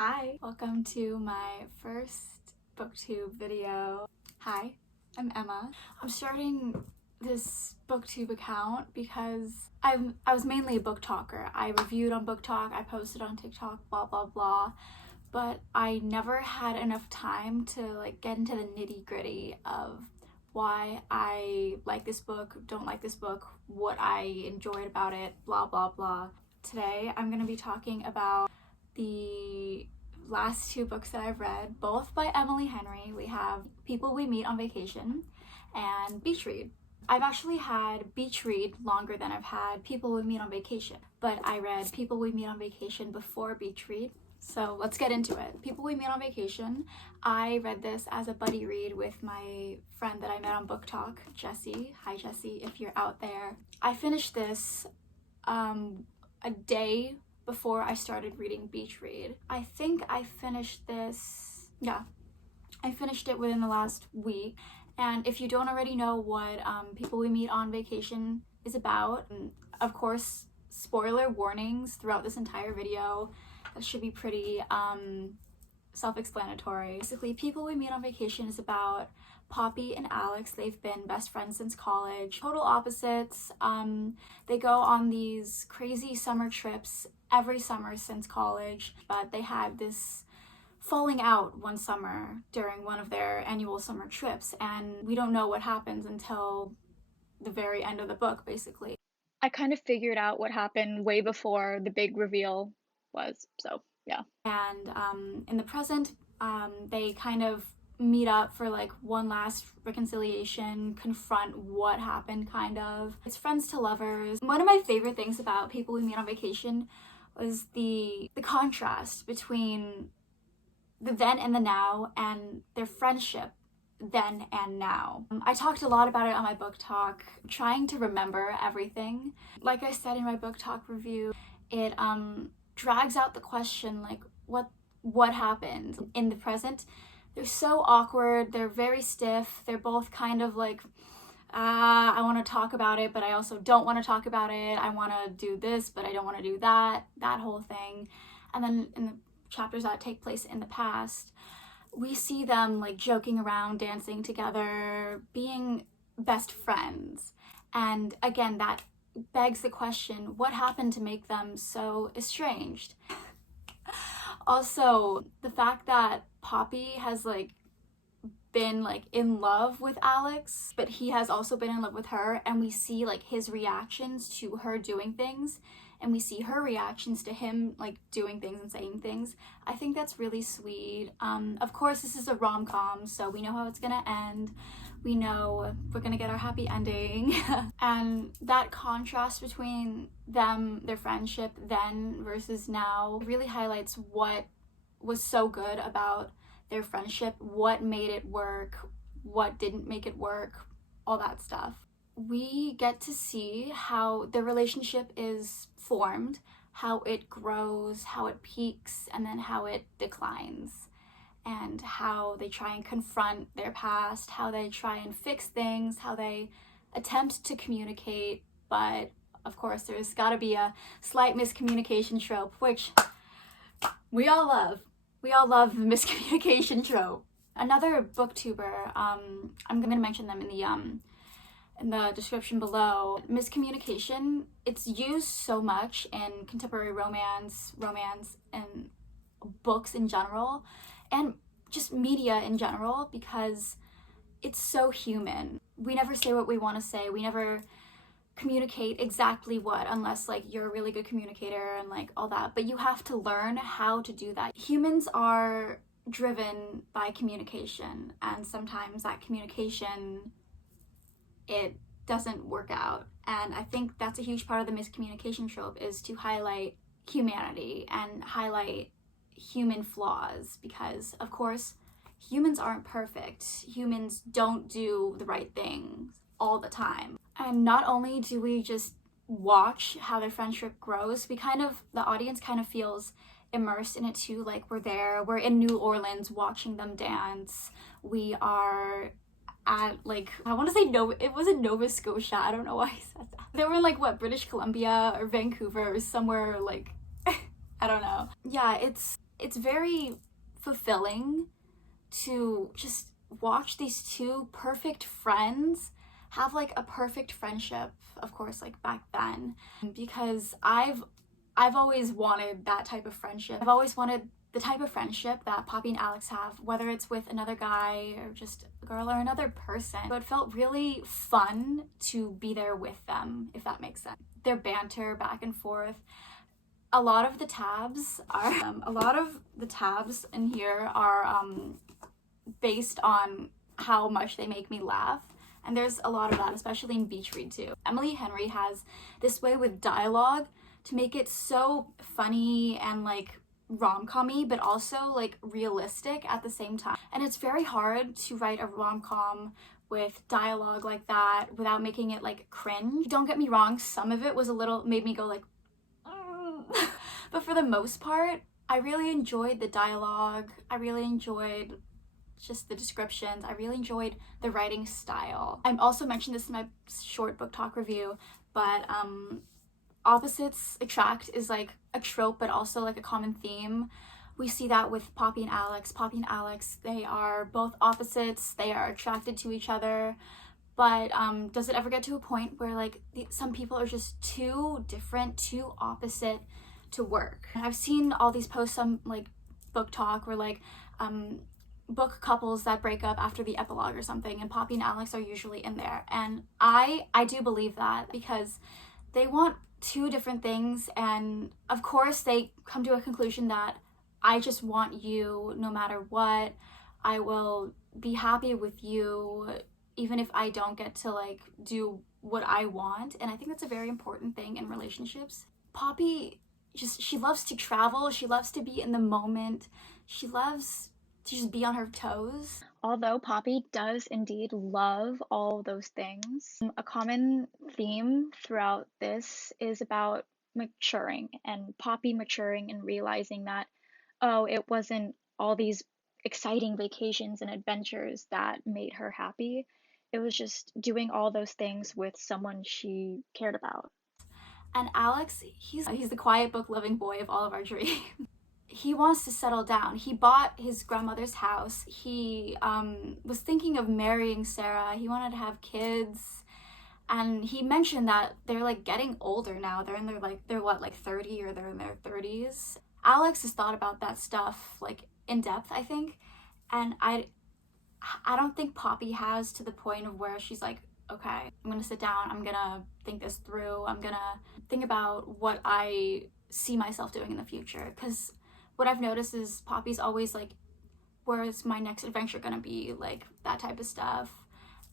Hi, welcome to my first booktube video. Hi, I'm Emma. I'm starting this booktube account because I was mainly a book talker. I reviewed on Book Talk, I posted on TikTok, blah blah blah, but I never had enough time to get into the nitty-gritty of why I like this book, don't like this book, what I enjoyed about it, blah blah blah. Today I'm going to be talking about the last two books that I've read, both by Emily Henry. We have People We Meet on Vacation and Beach Read. I've actually had Beach Read longer than I've had People We Meet on Vacation, but I read People We Meet on Vacation before Beach Read. So let's get into it. People We Meet on Vacation. I read this as a buddy read with my friend that I met on Book Talk, Jessie. Hi Jessie, if you're out there. I finished this a day before I started reading Beach Read. I think I finished this, I finished it within the last week. And if you don't already know what People We Meet on Vacation is about, of course, spoiler warnings throughout this entire video. That should be pretty self-explanatory. Basically, People We Meet on Vacation is about Poppy and Alex. They've been best friends since college. Total opposites. They go on these crazy summer trips every summer since college, but they had this falling out one summer during one of their annual summer trips, and we don't know what happens until the very end of the book, basically. I kind of figured out what happened way before the big reveal was, so yeah. And in the present, they kind of meet up for one last reconciliation, confront what happened, kind of. It's friends to lovers. One of my favorite things about People We Meet on Vacation was the contrast between the then and the now and their friendship then and now. I talked a lot about it on my Book Talk, trying to remember everything. Like I said in my Book Talk review, it drags out the question, what happened in the present. They're so awkward, they're very stiff, they're both kind of I want to talk about it, but I also don't want to talk about it. I want to do this, but I don't want to do that whole thing. And then in the chapters that take place in the past, we see them joking around, dancing together, being best friends. And again, that begs the question, what happened to make them so estranged? Also, the fact that Poppy has been in love with Alex, but he has also been in love with her, and we see his reactions to her doing things, and we see her reactions to him doing things and saying things. I think that's really sweet. Of course, this is a rom-com, so we know how it's gonna end. We know we're gonna get our happy ending. And that contrast between them, their friendship then versus now, really highlights what was so good about their friendship, what made it work, what didn't make it work, all that stuff. We get to see how their relationship is formed, how it grows, how it peaks, and then how it declines, and how they try and confront their past, how they try and fix things, how they attempt to communicate, but of course there's gotta be a slight miscommunication trope, which we all love. We all love the miscommunication trope. Another booktuber, I'm gonna mention them in the description below. Miscommunication, it's used so much in contemporary romance, and books in general, and just media in general, because it's so human. We never say what we want to say. We never communicate exactly what, unless you're a really good communicator and all that, but you have to learn how to do that. Humans are driven by communication, and sometimes that communication, it doesn't work out. And I think that's a huge part of the miscommunication trope, is to highlight humanity and highlight human flaws, because of course humans aren't perfect. Humans don't do the right things all the time. And not only do we just watch how their friendship grows, the audience kind of feels immersed in it too. We're there, we're in New Orleans watching them dance. We are at I want to say it was in Nova Scotia. I don't know why I said that. They were in British Columbia or Vancouver or somewhere I don't know. Yeah, it's it's very fulfilling to just watch these two perfect friends have like a perfect friendship, of course, like back then, because I've always wanted that type of friendship. I've always wanted the type of friendship that Poppy and Alex have, whether it's with another guy or just a girl or another person. So it felt really fun to be there with them, if that makes sense. Their banter back and forth. A lot of the tabs in here are based on how much they make me laugh. And there's a lot of that, especially in Beach Read too. Emily Henry has this way with dialogue to make it so funny and like rom-com-y, but also like realistic at the same time. And it's very hard to write a rom-com with dialogue like that without making it like cringe. Don't get me wrong, some of it was a little, made me go like, but for the most part, I really enjoyed the dialogue. I really enjoyed just the descriptions. I really enjoyed the writing style. I also mentioned this in my short book talk review, but opposites attract is like a trope, but also like a common theme. We see that with Poppy and Alex. Poppy and Alex, they are both opposites. They are attracted to each other. But does it ever get to a point where like some people are just too different, too opposite to work? I've seen all these posts on like book talk where like book couples that break up after the epilogue or something, and Poppy and Alex are usually in there. And I do believe that, because they want two different things, and of course they come to a conclusion that I just want you no matter what. I will be happy with you even if I don't get to like do what I want. And I think that's a very important thing in relationships. Poppy she loves to travel, she loves to be in the moment, she loves to just be on her toes. Although Poppy does indeed love all those things, a common theme throughout this is about maturing, and Poppy maturing and realizing that, oh, it wasn't all these exciting vacations and adventures that made her happy. It was just doing all those things with someone she cared about. And Alex, he's the quiet book loving boy of all of our dreams. He wants to settle down. He bought his grandmother's house. He was thinking of marrying Sarah. He wanted to have kids. And he mentioned that they're like getting older now. They're in their they're what, like 30, or they're in their 30s. Alex has thought about that stuff like in depth, I think. And I don't think Poppy has, to the point of where she's like, okay, I'm gonna sit down, I'm gonna think this through, I'm gonna think about what I see myself doing in the future. Because what I've noticed is Poppy's always like, where's my next adventure gonna be, like that type of stuff.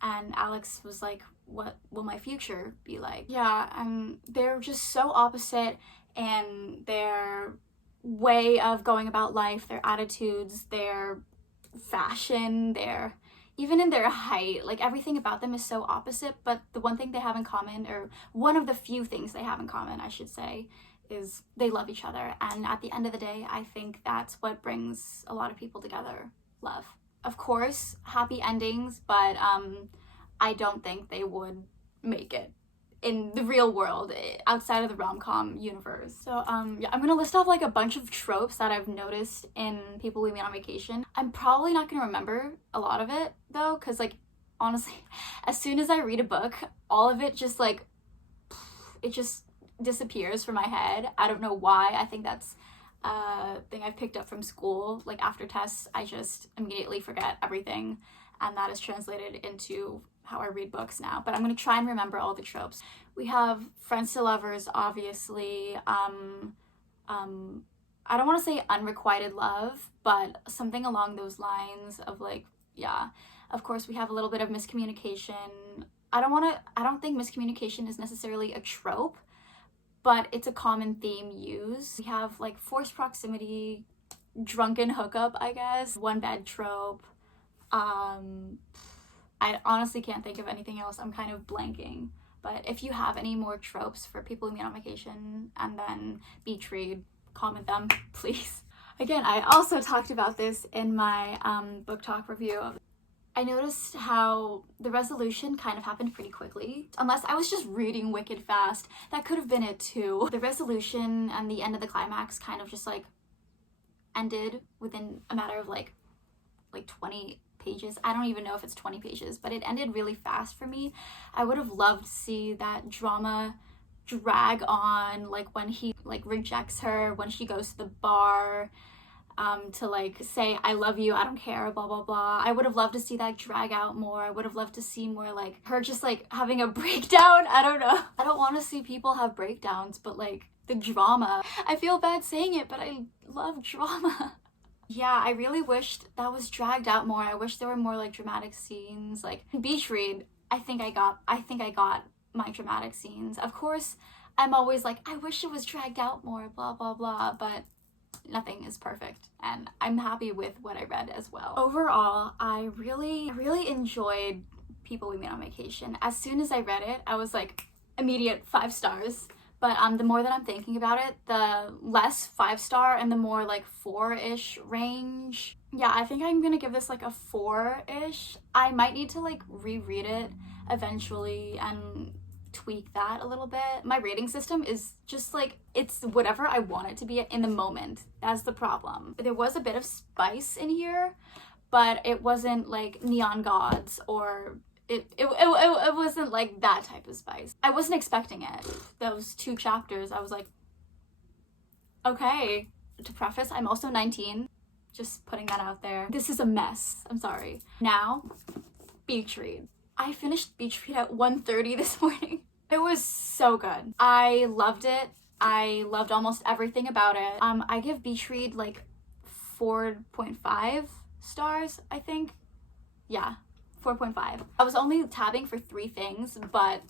And Alex was like, what will my future be like? Yeah, and they're just so opposite in their way of going about life, their attitudes, their fashion, their even in their height. Like everything about them is so opposite, but the one thing they have in common, or one of the few things they have in common, I should say, is they love each other. And at the end of the day, I think that's what brings a lot of people together: love. Of course, happy endings, but I don't think they would make it in the real world, outside of the rom-com universe. So yeah, I'm gonna list off like a bunch of tropes that I've noticed in People We Meet on Vacation. I'm probably not gonna remember a lot of it though, because like honestly, as soon as I read a book, all of it just like, it just disappears from my head. I don't know why. I think that's a thing I've picked up from school. Like after tests, I just immediately forget everything, and that is translated into how I read books now. But I'm gonna try and remember all the tropes. We have friends to lovers, obviously. I don't want to say unrequited love, but something along those lines of like, yeah. Of course, we have a little bit of miscommunication. I don't think miscommunication is necessarily a trope, but it's a common theme used. We have like forced proximity, drunken hookup, I guess, one bed trope. I honestly can't think of anything else. I'm kind of blanking. But if you have any more tropes for People Who Meet on Vacation and then Beach Read, comment them, please. Again, I also talked about this in my book talk review. I noticed how the resolution kind of happened pretty quickly. Unless I was just reading wicked fast. That could have been it too. The resolution and the end of the climax kind of just like ended within a matter of like 20 pages. I don't even know if it's 20 pages, but it ended really fast for me. I would have loved to see that drama drag on, like when he like rejects her, when she goes to the bar to like say I love you, I don't care, blah blah blah. I would have loved to see that drag out more. I would have loved to see more like her just like having a breakdown. I don't know. I don't want to see people have breakdowns, but like the drama. I feel bad saying it, but I love drama. Yeah, I really wished that was dragged out more. I wish there were more like dramatic scenes. Like beach read, I think I got my dramatic scenes. Of course, I'm always like, I wish it was dragged out more, blah blah blah, but nothing is perfect, and I'm happy with what I read as well. Overall, I really enjoyed People We Meet on Vacation. As soon as I read it, I was like, immediate 5 stars. But the more that I'm thinking about it, the less 5-star and the more like 4-ish range. Yeah, I think I'm gonna give this like a 4-ish. I might need to like reread it eventually and tweak that a little bit. My rating system is just like, it's whatever I want it to be in the moment. That's the problem. There was a bit of spice in here, but it wasn't like Neon Gods or it wasn't like that type of spice. I wasn't expecting it. Those 2 chapters, I was like, okay. To preface, I'm also 19. Just putting that out there. This is a mess. I'm sorry. Now, beach read. I finished beach read at 1:30 this morning. It was so good. I loved it. I loved almost everything about it. I give beach read like 4.5 stars, I think. Yeah, 4.5. I was only tabbing for 3 things, but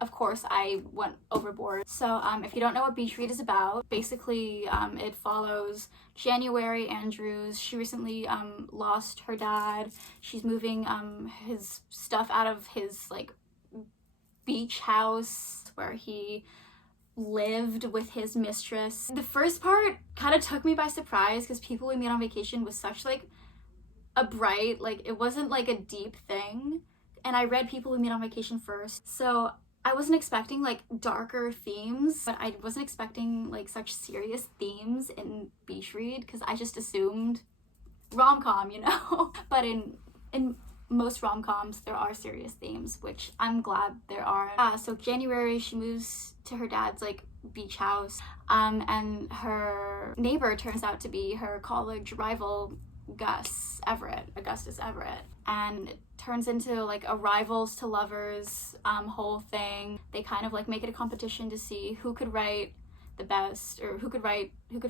of course I went overboard. So if you don't know what beach read is about, basically it follows January Andrews. She recently lost her dad. She's moving his stuff out of his like beach house where he lived with his mistress. The first part kind of took me by surprise because People We Meet on Vacation was such like a bright, like it wasn't like a deep thing, and I read People We Meet on Vacation first, so I wasn't expecting like darker themes, but I wasn't expecting like such serious themes in beach read because I just assumed rom-com, you know. But in most rom-coms there are serious themes, which I'm glad there are. So January, she moves to her dad's like beach house, and her neighbor turns out to be her college rival Augustus Everett, and it turns into like a rivals to lovers whole thing. They kind of like make it a competition to see who could write the best, or who could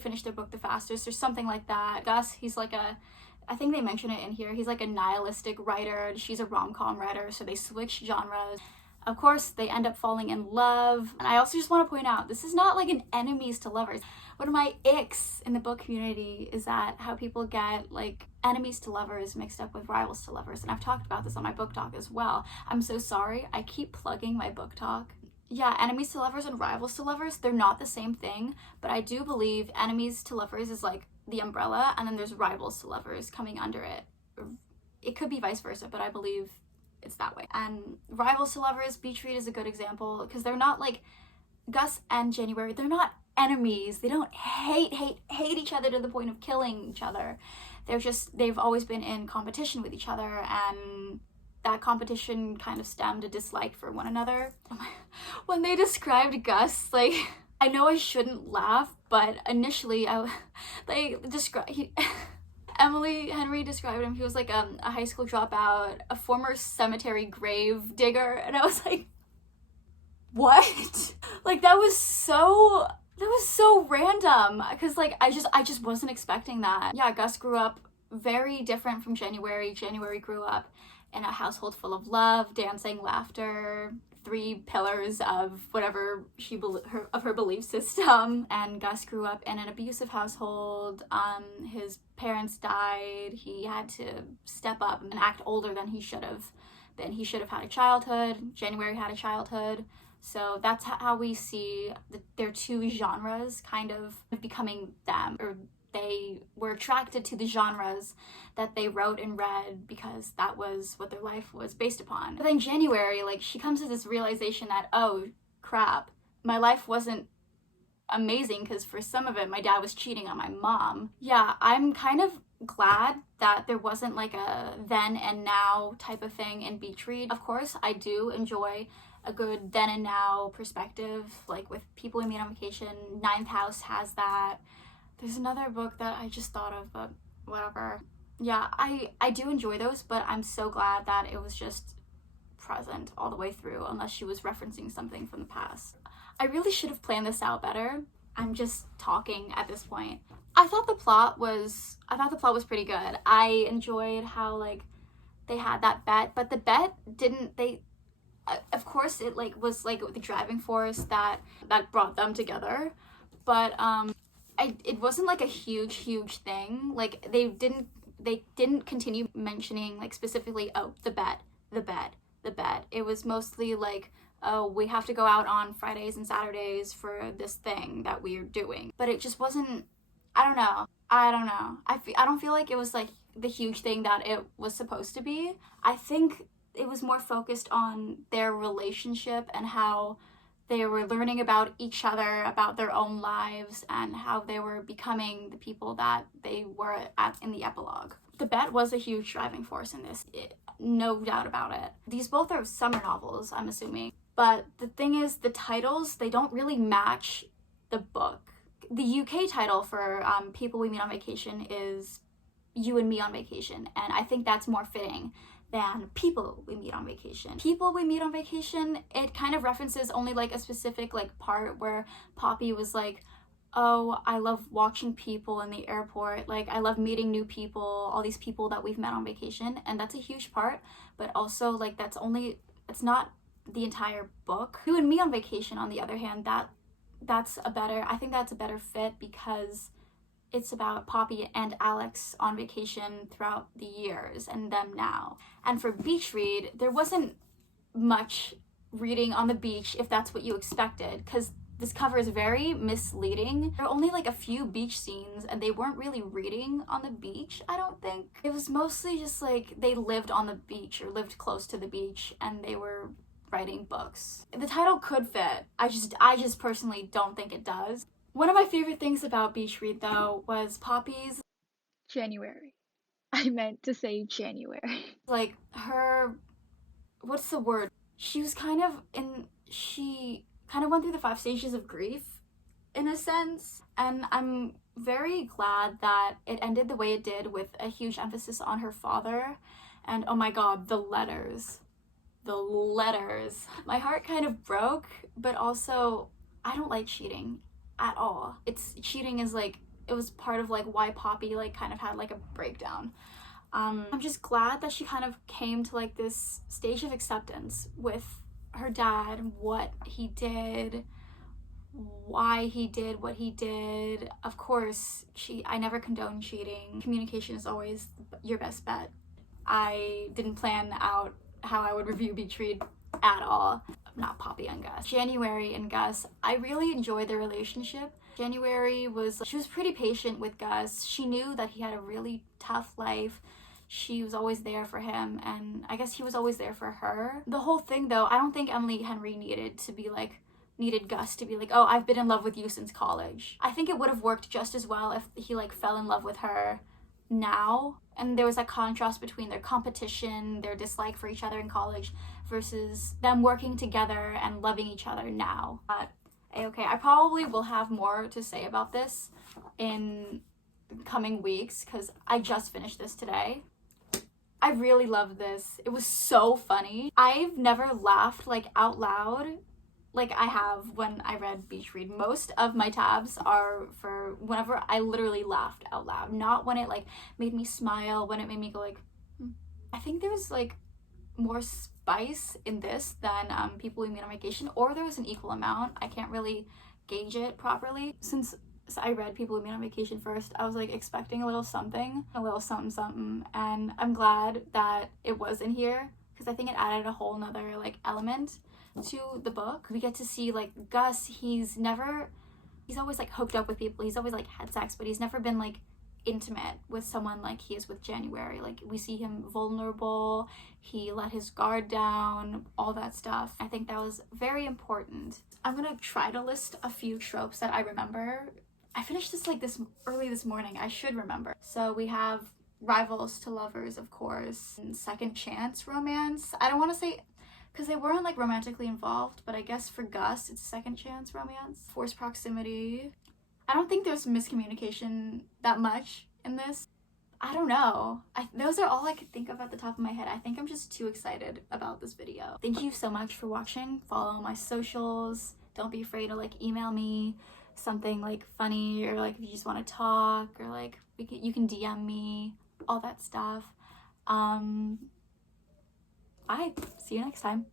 finish their book the fastest, or something like that. Gus, he's like I think they mention it in here, he's like a nihilistic writer, she's a rom-com writer, so they switch genres. Of course, they end up falling in love. And I also just want to point out, this is not like an enemies to lovers. One of my icks in the book community is that how people get like enemies to lovers mixed up with rivals to lovers. And I've talked about this on my book talk as well. I'm so sorry. I keep plugging my book talk. Yeah, enemies to lovers and rivals to lovers, they're not the same thing. But I do believe enemies to lovers is like the umbrella, and then there's rivals to lovers coming under it. It could be vice versa, but I believe it's that way. And rivals to lovers, beach read is a good example because they're not like Gus and January, they're not enemies. They don't hate each other to the point of killing each other. They've always been in competition with each other, and that competition kind of stemmed a dislike for one another. When they described Gus, like, I know I shouldn't laugh, but initially Emily Henry described him, he was like a high school dropout, a former cemetery grave digger, and I was like, what? Like, that was so random, because like I just wasn't expecting that. Yeah, Gus grew up very different from January. January grew up in a household full of love, dancing, laughter, 3 pillars of whatever of her belief system. And Gus grew up in an abusive household. His parents died. He had to step up and act older than he should have. Then he should have had a childhood. January had a childhood. So that's how we see their 2 genres kind of becoming them, or they were attracted to the genres that they wrote and read because that was what their life was based upon. But then January, like, she comes to this realization that, oh crap, my life wasn't amazing because for some of it, my dad was cheating on my mom. Yeah, I'm kind of glad that there wasn't like a then and now type of thing in Beach Read. Of course, I do enjoy a good then and now perspective, like with People We Meet on Vacation. Ninth House has that. There's another book that I just thought of, but whatever. Yeah, I do enjoy those, but I'm so glad that it was just present all the way through, unless she was referencing something from the past. I really should have planned this out better. I'm just talking at this point. I thought the plot was pretty good. I enjoyed how like they had that bet, but the bet didn't they of course it like was like the driving force that brought them together, but it wasn't like a huge thing. Like they didn't continue mentioning like specifically, oh, the bet. It was mostly like, oh, we have to go out on Fridays and Saturdays for this thing that we're doing. But it just wasn't, I don't know. I don't feel like it was like the huge thing that it was supposed to be. I think it was more focused on their relationship and how they were learning about each other, about their own lives, and how they were becoming the people that they were in the epilogue. The bet was a huge driving force in this, no doubt about it. These both are summer novels, I'm assuming. But the thing is, the titles, they don't really match the book. The UK title for People We Meet on Vacation is You and Me on Vacation, and I think that's more fitting than People We Meet on Vacation. People We Meet on Vacation, it kind of references only like a specific like part where Poppy was like, oh, I love watching people in the airport, like I love meeting new people, all these people that we've met on vacation, and that's a huge part, but also like it's not the entire book. You and Me on Vacation, on the other hand, I think that's a better fit because it's about Poppy and Alex on vacation throughout the years and them now. And for Beach Read, there wasn't much reading on the beach if that's what you expected, because this cover is very misleading. There are only like a few beach scenes and they weren't really reading on the beach, I don't think. It was mostly just like they lived on the beach or lived close to the beach and they were writing books. The title could fit. I just personally don't think it does. One of my favorite things about Beach Read though was Poppy's January. I meant to say January. like her, what's the word? She kind of went through the 5 stages of grief in a sense, and I'm very glad that it ended the way it did with a huge emphasis on her father. And oh my god, the letters. My heart kind of broke, but also I don't like cheating at all. Cheating is like, it was part of like why Poppy like kind of had like a breakdown. I'm just glad that she kind of came to like this stage of acceptance with her dad, what he did, why he did what he did. Of course, I never condone cheating. Communication is always your best bet. I didn't plan out how I would review Beach Read at all. Not Poppy and Gus. January and Gus, I really enjoyed their relationship. January she was pretty patient with Gus. She knew that he had a really tough life. She was always there for him, and I guess he was always there for her. The whole thing though, I don't think Emily Henry needed Gus to be like, oh, I've been in love with you since college. I think it would have worked just as well if he like fell in love with her now, and there was that contrast between their competition, their dislike for each other in college, versus them working together and loving each other now. Okay, I probably will have more to say about this in coming weeks because I just finished this today. I really loved this. It was so funny. I've never laughed like out loud like I have when I read Beach Read. Most of my tabs are for whenever I literally laughed out loud, not when it like made me smile, when it made me go like, I think there was like more spice in this than People We Meet on Vacation, or there was an equal amount. I can't really gauge it properly. Since I read People We Meet on Vacation first, I was like expecting a little something, and I'm glad that it was in here because I think it added a whole nother like element to the book. We get to see like Gus, he's always like hooked up with people, he's always like had sex, but he's never been like intimate with someone like he is with January. Like, we see him vulnerable, he let his guard down, all that stuff. I think that was very important. I'm gonna try to list a few tropes that I remember. I finished this like early this morning. I should remember. So we have rivals to lovers, of course, and second chance romance. I don't want to say, because they weren't like romantically involved, but I guess for Gus it's a second chance romance. Forced proximity. I don't think there's miscommunication that much in this. I don't know. Those are all I could think of at the top of my head. I think I'm just too excited about this video. Thank you so much for watching. Follow my socials. Don't be afraid to like email me something like funny, or like if you just want to talk, or like you can DM me, all that stuff. Bye. See you next time.